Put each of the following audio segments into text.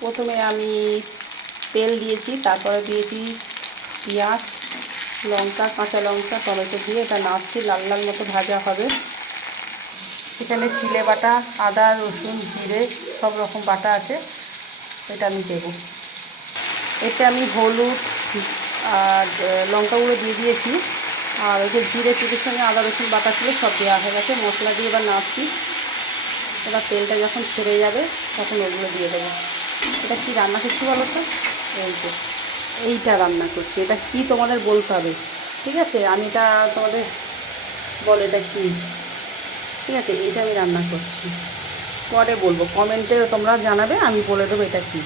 প্রথমে আমি তেল দিয়েছি, তারপরে দিয়েছি পেঁয়াজ, লঙ্কা, কাঁচা লঙ্কা, টমেটো দিয়ে এটা নাড়ছি, লাল লাল মতো ভাজা হবে। এখানে সিলে বাটা আদা, রসুন, জিরে সব রকম বাটা আছে, এটা আমি দেবো। এতে আমি হলুদ আর লঙ্কা গুঁড়ো দিয়ে দিয়েছি, আর ওই যে জিরে টুটির সঙ্গে আদা রসুন বাটা ছিল সব দেওয়া হয়ে গেছে। মশলা দিয়ে এবার নাড়ছি, এবার তেলটা যখন ছেড়ে যাবে তখন ওগুলো দিয়ে দেবো। এটা কি রান্না করছি বলো তো? এই যে এইটা রান্না করছি। এটা কি তোমাদের বলতে হবে, ঠিক আছে? আমি এটা তোমাদের বলো এটা কি, ঠিক আছে? এইটা আমি রান্না করছি, পরে বলবো, কমেন্টে তোমরা জানাবে, আমি বলে দেবো এটা কি,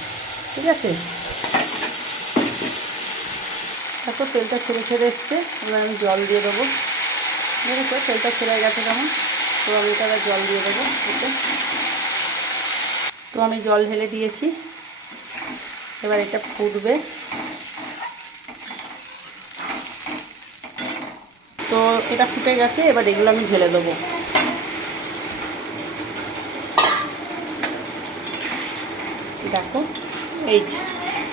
ঠিক আছে? তারপর তেলটা ছেড়ে ছেড়ে এসছে, এবার আমি জল দিয়ে দেবো। দেখেছো তেলটা ছেড়ে গেছে কেমন? তো আমি এটা জল দিয়ে দেবো এতে। তো আমি জল ঢেলে দিয়েছি, এবার এটা ফুটবে। তো এটা ফুটে গেছে, এবার এগুলো আমি ঢেলে দেবো। দেখো এই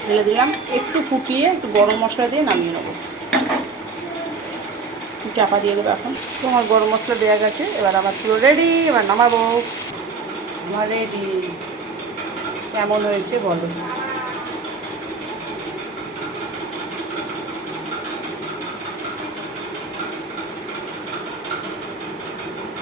ঢেলে দিলাম, একটু ফুটিয়ে একটু গরম মশলা দিয়ে নামিয়ে নেবো। চাপা দিয়ে দেবো এখন। তো আমার গরম মশলা দেওয়া গেছে, এবার আমার পুরো রেডি, এবার নামাবো। আমার রেডি। কেমন হয়েছে বলো?